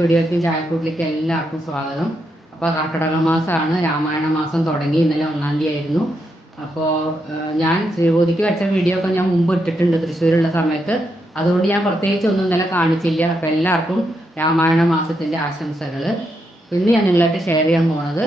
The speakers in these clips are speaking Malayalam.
വീഡിയോയിലേക്കും ചായക്കൂട്ടിലേക്ക് എല്ലാവർക്കും സ്വാഗതം. അപ്പോൾ കർക്കിടക മാസമാണ് രാമായണ മാസം തുടങ്ങി ഇന്നലെ ഒന്നാം തീയതി ആയിരുന്നു. അപ്പോൾ ഞാൻ ശ്രീബോധിക്ക് വെച്ച വീഡിയോ ഒക്കെ ഞാൻ മുമ്പ് ഇട്ടിട്ടുണ്ട് തൃശ്ശൂരുള്ള സമയത്ത്. അതുകൊണ്ട് ഞാൻ പ്രത്യേകിച്ച് ഒന്നും ഇന്നലെ കാണിച്ചില്ല. അപ്പോൾ എല്ലാവർക്കും രാമായണ മാസത്തിന്റെ ആശംസകൾ. ഇന്ന് ഞാൻ നിങ്ങളായിട്ട് ഷെയർ ചെയ്യാൻ പോണത്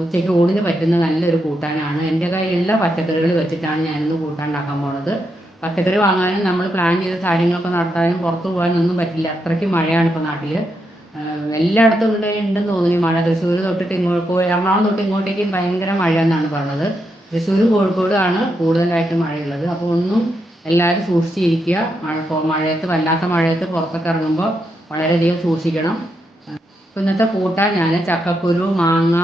ഉച്ചയ്ക്ക് ഊണിന് പറ്റുന്ന നല്ലൊരു കൂട്ടാനാണ്. എന്റെ കയ്യിലുള്ള പച്ചക്കറികൾ വെച്ചിട്ടാണ് ഞാനിന്ന് കൂട്ടാൻ ഉണ്ടാക്കാൻ പോകുന്നത് പച്ചക്കറി വാങ്ങാനും നമ്മൾ പ്ലാൻ ചെയ്ത കാര്യങ്ങളൊക്കെ നടത്താനും പുറത്ത് പോകാനൊന്നും പറ്റില്ല. അത്രയ്ക്ക് മഴയാണ് ഇപ്പോൾ നാട്ടിൽ എല്ലായിടത്തും ഉണ്ട് ഉണ്ടെന്ന് തോന്നുന്നു മഴ. തൃശ്ശൂർ തൊട്ടിട്ട് ഇങ്ങോട്ട് എറണാകുളം തൊട്ട് ഇങ്ങോട്ടേക്കും ഭയങ്കര മഴ എന്നാണ് പറഞ്ഞത്. തൃശ്ശൂരും കോഴിക്കോടുമാണ് കൂടുതലായിട്ട് മഴയുള്ളത്. അപ്പോൾ ഒന്നും എല്ലാവരും സൂക്ഷിച്ചിരിക്കുക. മഴ മഴയത്ത് വല്ലാത്ത മഴയത്ത് പുറത്തൊക്കെ ഇറങ്ങുമ്പോൾ വളരെയധികം സൂക്ഷിക്കണം. ഇപ്പം ഇന്നത്തെ കൂട്ടാൻ ഞാൻ ചക്കക്കുരു മാങ്ങ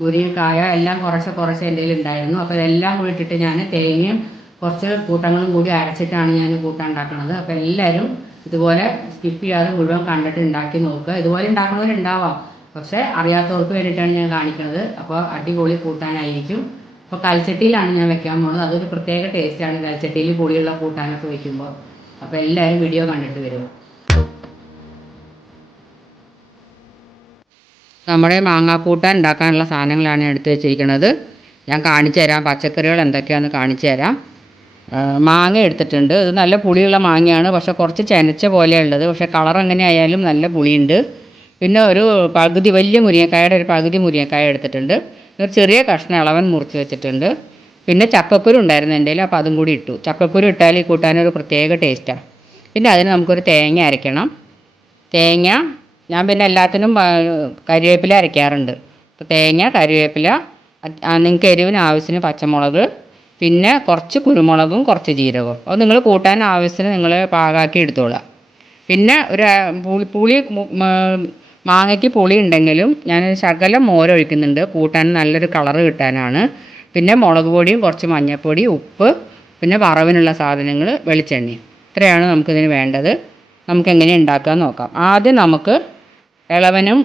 മുരിങ്ങക്കായ എല്ലാം കുറച്ച് കുറച്ച് എന്റെ ഉണ്ടായിരുന്നു അപ്പോൾ ഇതെല്ലാം കൂടി ഇട്ടിട്ട് ഞാൻ തേങ്ങയും കുറച്ച് കൂട്ടങ്ങളും കൂടി അരച്ചിട്ടാണ് ഞാൻ കൂട്ടാൻ ഉണ്ടാക്കുന്നത്. അപ്പോൾ എല്ലാവരും ഇതുപോലെ സ്കിപ്പ് ചെയ്യാതെ മുഴുവൻ കണ്ടിട്ട് ഉണ്ടാക്കി നോക്കുക. ഇതുപോലെ ഉണ്ടാക്കുന്നവരുണ്ടാവാം. പക്ഷേ അറിയാത്തവർക്ക് വേണ്ടിയിട്ടാണ് ഞാൻ കാണിക്കുന്നത്. അപ്പോൾ അടിപൊളി കൂട്ടാനായിരിക്കും. അപ്പോൾ കൽച്ചട്ടിയിലാണ് ഞാൻ വെക്കാൻ പോകുന്നത് അതൊരു പ്രത്യേക ടേസ്റ്റാണ് കൽച്ചട്ടിയിൽ പുളിയുള്ള കൂട്ടാനൊക്കെ വെക്കുമ്പോൾ. അപ്പോൾ എല്ലാവരും വീഡിയോ കണ്ടിട്ട് വരും. നമ്മുടെ മാങ്ങാക്കൂട്ടാൻ ഉണ്ടാക്കാനുള്ള സാധനങ്ങളാണ് എടുത്തു വെച്ചിരിക്കുന്നത്. ഞാൻ കാണിച്ചു തരാം പച്ചക്കറികൾ എന്തൊക്കെയാണെന്ന് കാണിച്ചു തരാം മാങ്ങ എടുത്തിട്ടുണ്ട്. ഇത് നല്ല പുളിയുള്ള മാങ്ങയാണ്. പക്ഷെ കുറച്ച് ചെനച്ച പോലെയുള്ളത് പക്ഷെ കളർ എങ്ങനെ ആയാലും നല്ല പുളിയുണ്ട്. പിന്നെ ഒരു പകുതി വലിയ മുരിങ്ങക്കായുടെ ഒരു പകുതി മുരിങ്ങക്കായ എടുത്തിട്ടുണ്ട്. ഒരു ചെറിയ കഷ്ണം ഇളവൻ മുറിച്ച് വെച്ചിട്ടുണ്ട്. പിന്നെ ചക്കക്കുരു ഉണ്ടായിരുന്നു എന്റെ അപ്പോൾ അതും കൂടി ഇട്ടു. ചക്കക്കുരു ഇട്ടാൽ ഈ കൂട്ടാനൊരു പ്രത്യേക ടേസ്റ്റാണ് പിന്നെ അതിന് നമുക്കൊരു തേങ്ങ അരയ്ക്കണം. തേങ്ങ ഞാൻ പിന്നെ എല്ലാത്തിനും കരിവേപ്പില അരയ്ക്കാറുണ്ട്. അപ്പോൾ തേങ്ങ കരിവേപ്പില നിങ്ങൾക്ക് എരിവിന് ആവശ്യത്തിന് പച്ചമുളക് പിന്നെ കുറച്ച് കുരുമുളകും കുറച്ച് ജീരകവും. അത് നിങ്ങൾ കൂട്ടാൻ ആവശ്യത്തിന് നിങ്ങൾ പാകാക്കി എടുത്തോളുക. പിന്നെ ഒരു പുളി പുളി മാങ്ങയ്ക്ക് പുളി ഉണ്ടെങ്കിലും ഞാൻ ശകലം മോരൊഴിക്കുന്നുണ്ട് കൂട്ടാൻ നല്ലൊരു കളർ കിട്ടാനാണ്. പിന്നെ മുളക് പൊടിയും കുറച്ച് മഞ്ഞൾപ്പൊടി ഉപ്പ് പിന്നെ വറവിനുള്ള സാധനങ്ങൾ വെളിച്ചെണ്ണയും ഇത്രയാണ് നമുക്കിതിന് വേണ്ടത്. നമുക്ക് എങ്ങനെ ഉണ്ടാക്കാൻ നോക്കാം. ആദ്യം നമുക്ക് ഇളവനും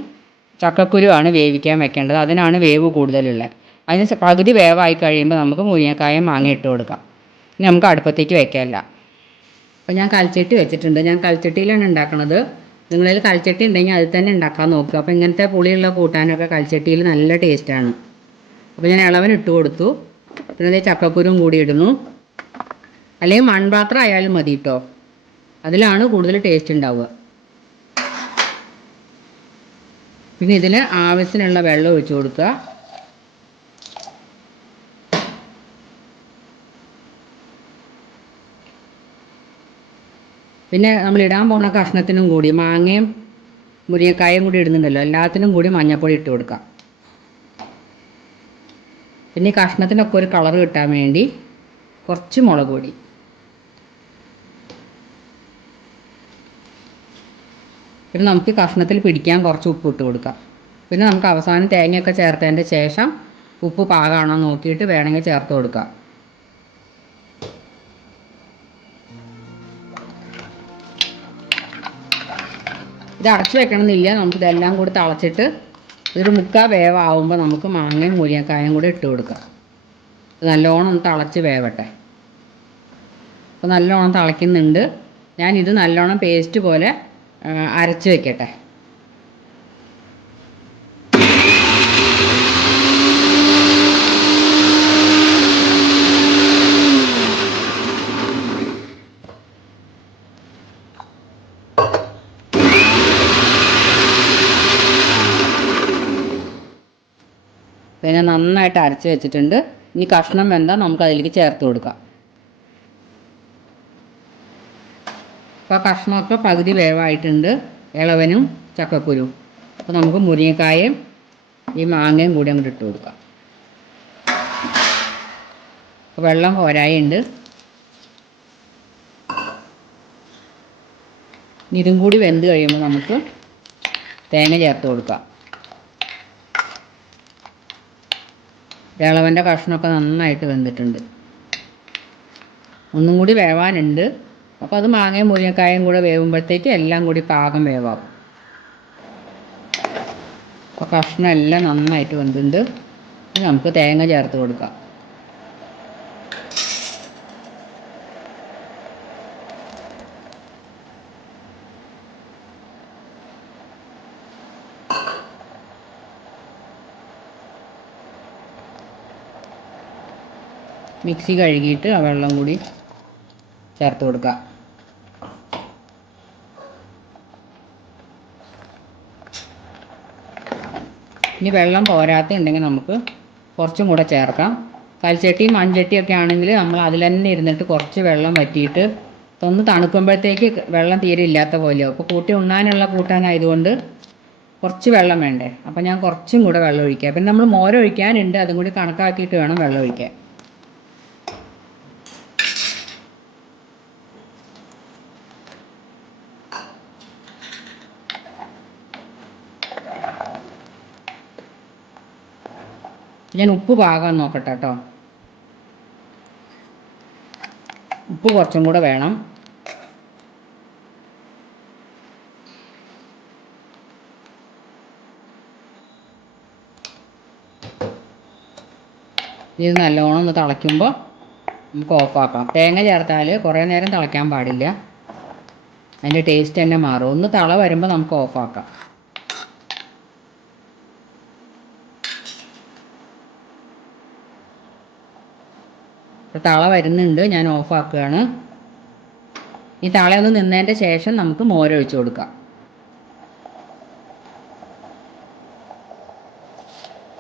ചക്കക്കുരുവാണ് വേവിക്കാൻ വെക്കേണ്ടത്. അതിനാണ് വേവ് കൂടുതലുള്ളത്. അതിന് പകുതി വേവായി കഴിയുമ്പോൾ നമുക്ക് മുരിങ്ങക്കായും മാങ്ങ ഇട്ട് കൊടുക്കാം. ഇനി നമുക്ക് അടുപ്പത്തേക്ക് വെക്കാമല്ല അപ്പോൾ ഞാൻ കൽച്ചട്ടി വെച്ചിട്ടുണ്ട്. ഞാൻ കൽച്ചട്ടിയിലാണ് ഉണ്ടാക്കുന്നത് നിങ്ങളിൽ കൽച്ചട്ടി ഉണ്ടെങ്കിൽ അതിൽ തന്നെ ഉണ്ടാക്കാൻ നോക്കുക. അപ്പോൾ ഇങ്ങനത്തെ പുളിയുള്ള കൂട്ടാനൊക്കെ കൽച്ചട്ടിയിൽ നല്ല ടേസ്റ്റാണ് അപ്പോൾ ഞാൻ ഇളവൻ ഇട്ട് കൊടുത്തു. പിന്നെ ചക്കക്കുരും കൂടി ഇടുന്നു. അല്ലെങ്കിൽ മൺപാത്രം ആയാലും മതി കേട്ടോ അതിലാണ് കൂടുതൽ ടേസ്റ്റ് ഉണ്ടാവുക. പിന്നെ ഇതിൽ ആവശ്യത്തിനുള്ള വെള്ളം ഒഴിച്ചു കൊടുക്കുക. പിന്നെ നമ്മൾ ഇടാൻ പോകുന്ന കഷ്ണത്തിനും കൂടി മാങ്ങയും മുരിങ്ങക്കായും കൂടി ഇടുന്നുണ്ടല്ലോ. എല്ലാത്തിനും കൂടി മഞ്ഞൾപ്പൊടി ഇട്ട് കൊടുക്കാം. പിന്നെ ഈ കഷ്ണത്തിനൊക്കെ ഒരു കളർ കിട്ടാൻ വേണ്ടി കുറച്ച് മുളക് പൊടി. പിന്നെ നമുക്ക് കഷ്ണത്തിൽ പിടിക്കാൻ കുറച്ച് ഉപ്പ് ഇട്ട് കൊടുക്കാം. പിന്നെ നമുക്ക് അവസാനം തേങ്ങയൊക്കെ ചേർത്തതിന്റെ ശേഷം ഉപ്പ് പാകമാണോ നോക്കിയിട്ട് വേണമെങ്കിൽ ചേർത്ത് കൊടുക്കാം. ഇത് അടച്ചു വെക്കണമെന്നില്ല. നമുക്ക് ഇതെല്ലാം കൂടി തളച്ചിട്ട് ഇതൊരു മുക്കാൽ വേവാകുമ്പോൾ നമുക്ക് മാങ്ങയും മുരിങ്ങക്കായും കൂടി ഇട്ട് കൊടുക്കാം. നല്ലോണം തിളച്ച് വേവട്ടെ. അപ്പോൾ നല്ലോണം തിളയ്ക്കുന്നുണ്ട്. ഞാനിത് നല്ലോണം പേസ്റ്റ് പോലെ അരച്ച് വെക്കട്ടെ. പിന്നെ നന്നായിട്ട് അരച്ച് വെച്ചിട്ടുണ്ട്. ഇനി കഷ്ണം വെന്താൽ നമുക്ക് അതിലേക്ക് ചേർത്ത് കൊടുക്കാം. അപ്പോൾ കഷ്ണമൊക്കെ പകുതി വേവായിട്ടുണ്ട്. ഇളവനും ചക്കക്കുരു. അപ്പോൾ നമുക്ക് മുരിങ്ങക്കായും ഈ മാങ്ങയും കൂടി അങ്ങോട്ട് ഇട്ട് കൊടുക്കാം. അപ്പോൾ വെള്ളം പോരായുണ്ട് ഇനി ഇതും കൂടി വെന്ത് കഴിയുമ്പോൾ നമുക്ക് തേങ്ങ ചേർത്ത് കൊടുക്കാം. ഇളവന്റെ കഷ്ണമൊക്കെ നന്നായിട്ട് വെന്തിട്ടുണ്ട്. ഒന്നും കൂടി വേവാനുണ്ട്. അപ്പോൾ അത് മാങ്ങയും മുരിങ്ങക്കായും കൂടെ വേവുമ്പോഴത്തേക്ക് എല്ലാം കൂടി പാകം വേവാകും അപ്പോൾ കഷ്ണം എല്ലാം നന്നായിട്ട് വെന്തിട്ടുണ്ട്. നമുക്ക് തേങ്ങ ചേർത്ത് കൊടുക്കാം. മിക്സി കഴുകിയിട്ട് ആ വെള്ളം കൂടി ചേർത്ത് കൊടുക്കുക ഇനി വെള്ളം പോരാത്തുണ്ടെങ്കിൽ നമുക്ക് കുറച്ചും കൂടെ ചേർക്കാം. കൽച്ചട്ടി മൺചട്ടി ഒക്കെ ആണെങ്കിൽ നമ്മൾ അതിൽ തന്നെ ഇരുന്നിട്ട് കുറച്ച് വെള്ളം വറ്റിയിട്ട് ഒന്ന് തണുക്കുമ്പോഴത്തേക്ക് വെള്ളം തീരെ ഇല്ലാത്ത പോലെയാവും. അപ്പോൾ കൂട്ടി ഉണ്ണാനുള്ള കൂട്ടാനായതുകൊണ്ട് കുറച്ച് വെള്ളം വേണ്ടേ? അപ്പോൾ ഞാൻ കുറച്ചും കൂടെ വെള്ളം ഒഴിക്കാം. പിന്നെ നമ്മൾ മോര് ഒഴിക്കാനുണ്ട്. അതും കൂടി കണക്കാക്കിയിട്ട് വേണം വെള്ളം ഒഴിക്കാൻ. ഞാൻ ഉപ്പ് പാകാൻ നോക്കട്ടെ കേട്ടോ ഉപ്പ് കുറച്ചും കൂടെ വേണം. ഇത് നല്ലോണം ഒന്ന് തിളയ്ക്കുമ്പോൾ നമുക്ക് ഓഫാക്കാം തേങ്ങ ചേർത്താൽ കുറേ നേരം തിളയ്ക്കാൻ പാടില്ല. അതിന്റെ ടേസ്റ്റ് തന്നെ മാറും. ഒന്ന് തള വരുമ്പോൾ നമുക്ക് ഓഫാക്കാം തള വരുന്നുണ്ട് ഞാൻ ഓഫാക്കുകയാണ് ഈ തളയൊന്ന് നിന്നതിന്റെ ശേഷം നമുക്ക് മോരൊഴിച്ച് കൊടുക്കാം.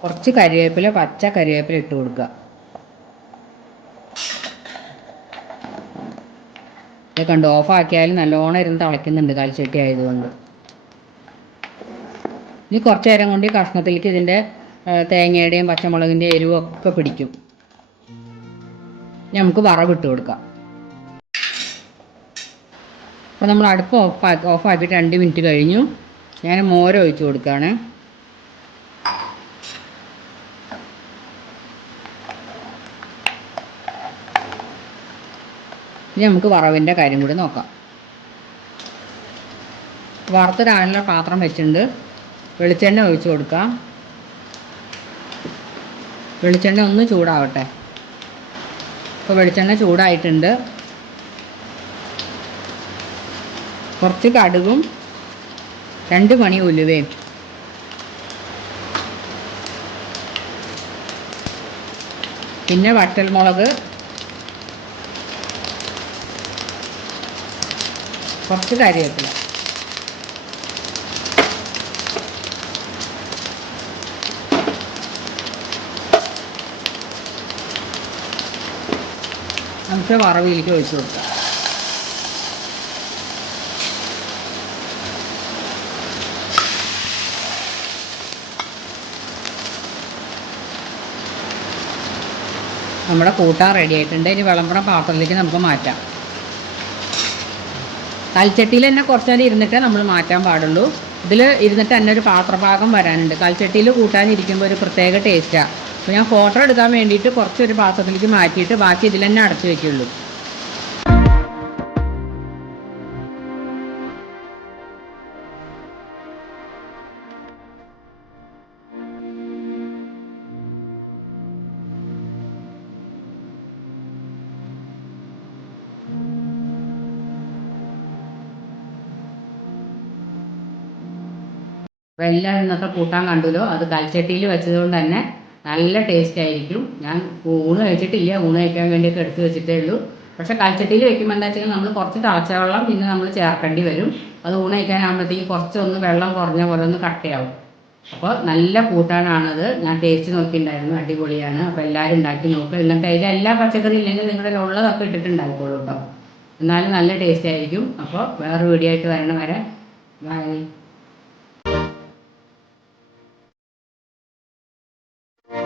കുറച്ച് കരിവേപ്പില പച്ച കരിവേപ്പില ഇട്ട് കൊടുക്കുക. ഇത് കണ്ട് ഓഫാക്കിയാലും നല്ലോണം ഇരുന്ന് തിളയ്ക്കുന്നുണ്ട് കാൽച്ചട്ടി ആയതുകൊണ്ട്. ഇനി കുറച്ച് നേരം കൊണ്ട് ഈ കഷ്ണത്തിലേക്ക് ഇതിന്റെ തേങ്ങയുടെയും പച്ചമുളകിന്റെയും എരിവും ഒക്കെ പിടിക്കും. നമുക്ക് വറവിട്ട് കൊടുക്കാം. അപ്പോൾ നമ്മൾ അടുപ്പ് ഓഫ് ഓഫാക്കിയിട്ട് രണ്ട് മിനിറ്റ് കഴിഞ്ഞു. ഞാൻ മോര ഒഴിച്ച് കൊടുക്കുകയാണ് ഇനി നമുക്ക് വറവിന്റെ കാര്യം കൂടി നോക്കാം. വറുത്തൊരാളിലെ പാത്രം വെച്ചിട്ടുണ്ട്. വെളിച്ചെണ്ണ ഒഴിച്ച് കൊടുക്കാം. വെളിച്ചെണ്ണ ഒന്ന് ചൂടാവട്ടെ. ഇപ്പോൾ വെളിച്ചെണ്ണ ചൂടായിട്ടുണ്ട്. കുറച്ച് കടുകും രണ്ട് മണി ഉലുവയും. പിന്നെ വട്ടൽമുളക് കുറച്ച് കറിവേപ്പില നമുക്ക് വറവിലേക്ക് ഒഴിച്ചു കൊടുക്കാം. നമ്മുടെ കൂട്ടാൻ റെഡി ആയിട്ടുണ്ട്. ഇനി വിളമ്പുറം പാത്രത്തിലേക്ക് നമുക്ക് മാറ്റാം. കൽച്ചട്ടിയിൽ തന്നെ കുറച്ച് നേരം ഇരുന്നിട്ടേ നമ്മൾ മാറ്റാൻ പാടുള്ളൂ. ഇതിൽ ഇരുന്നിട്ട് തന്നെ ഒരു പാത്രഭാഗം വരാനുണ്ട്. കൽച്ചട്ടിയിൽ കൂട്ടാനിരിക്കുമ്പോൾ ഒരു പ്രത്യേക ടേസ്റ്റാണ് അപ്പോൾ ഞാൻ ഫോട്ടോ എടുക്കാൻ വേണ്ടിയിട്ട് കുറച്ചൊരു പാത്രത്തിലേക്ക് മാറ്റിയിട്ട് ബാക്കി ഇതിൽ തന്നെ അടച്ചു വെക്കുള്ളൂ. എല്ലാം ഇന്നത്തെ കൂട്ടാൻ കണ്ടല്ലോ. അത് കൽച്ചട്ടിയിൽ വെച്ചതുകൊണ്ട് തന്നെ നല്ല ടേസ്റ്റ് ആയിരിക്കും. ഞാൻ ഊണ് കഴിച്ചിട്ടില്ല. ഊണ് കഴിക്കാൻ വേണ്ടിയൊക്കെ എടുത്ത് വെച്ചിട്ടേ ഉള്ളൂ. പക്ഷേ കൽച്ചട്ടിയിൽ വെക്കുമ്പോൾ എന്താ വെച്ചാൽ നമ്മൾ കുറച്ച് തിളച്ച വെള്ളം പിന്നെ നമ്മൾ ചേർക്കേണ്ടി വരും. അത് ഊണ് കഴിക്കാനാകുമ്പോഴത്തേക്ക് കുറച്ചൊന്ന് വെള്ളം കുറഞ്ഞ പോലെ ഒന്ന് കട്ടയാവും. അപ്പോൾ നല്ല കൂട്ടാനാണത്. ഞാൻ ടേസ്റ്റ് നോക്കിയിട്ടുണ്ടായിരുന്നു. അടിപൊളിയാണ്. അപ്പോൾ എല്ലാവരും ഉണ്ടാക്കി നോക്കുക എന്നിട്ട് അതിൽ എല്ലാ പച്ചക്കറി ഇല്ലെങ്കിൽ നിങ്ങളുടെ ഉള്ളതൊക്കെ ഇട്ടിട്ടുണ്ടാക്കുള്ളൂ കേട്ടോ. എന്നാലും നല്ല ടേസ്റ്റ് ആയിരിക്കും. അപ്പോൾ വേറെ വീഡിയോ ആയിട്ട് വരണം വരെ. ബൈ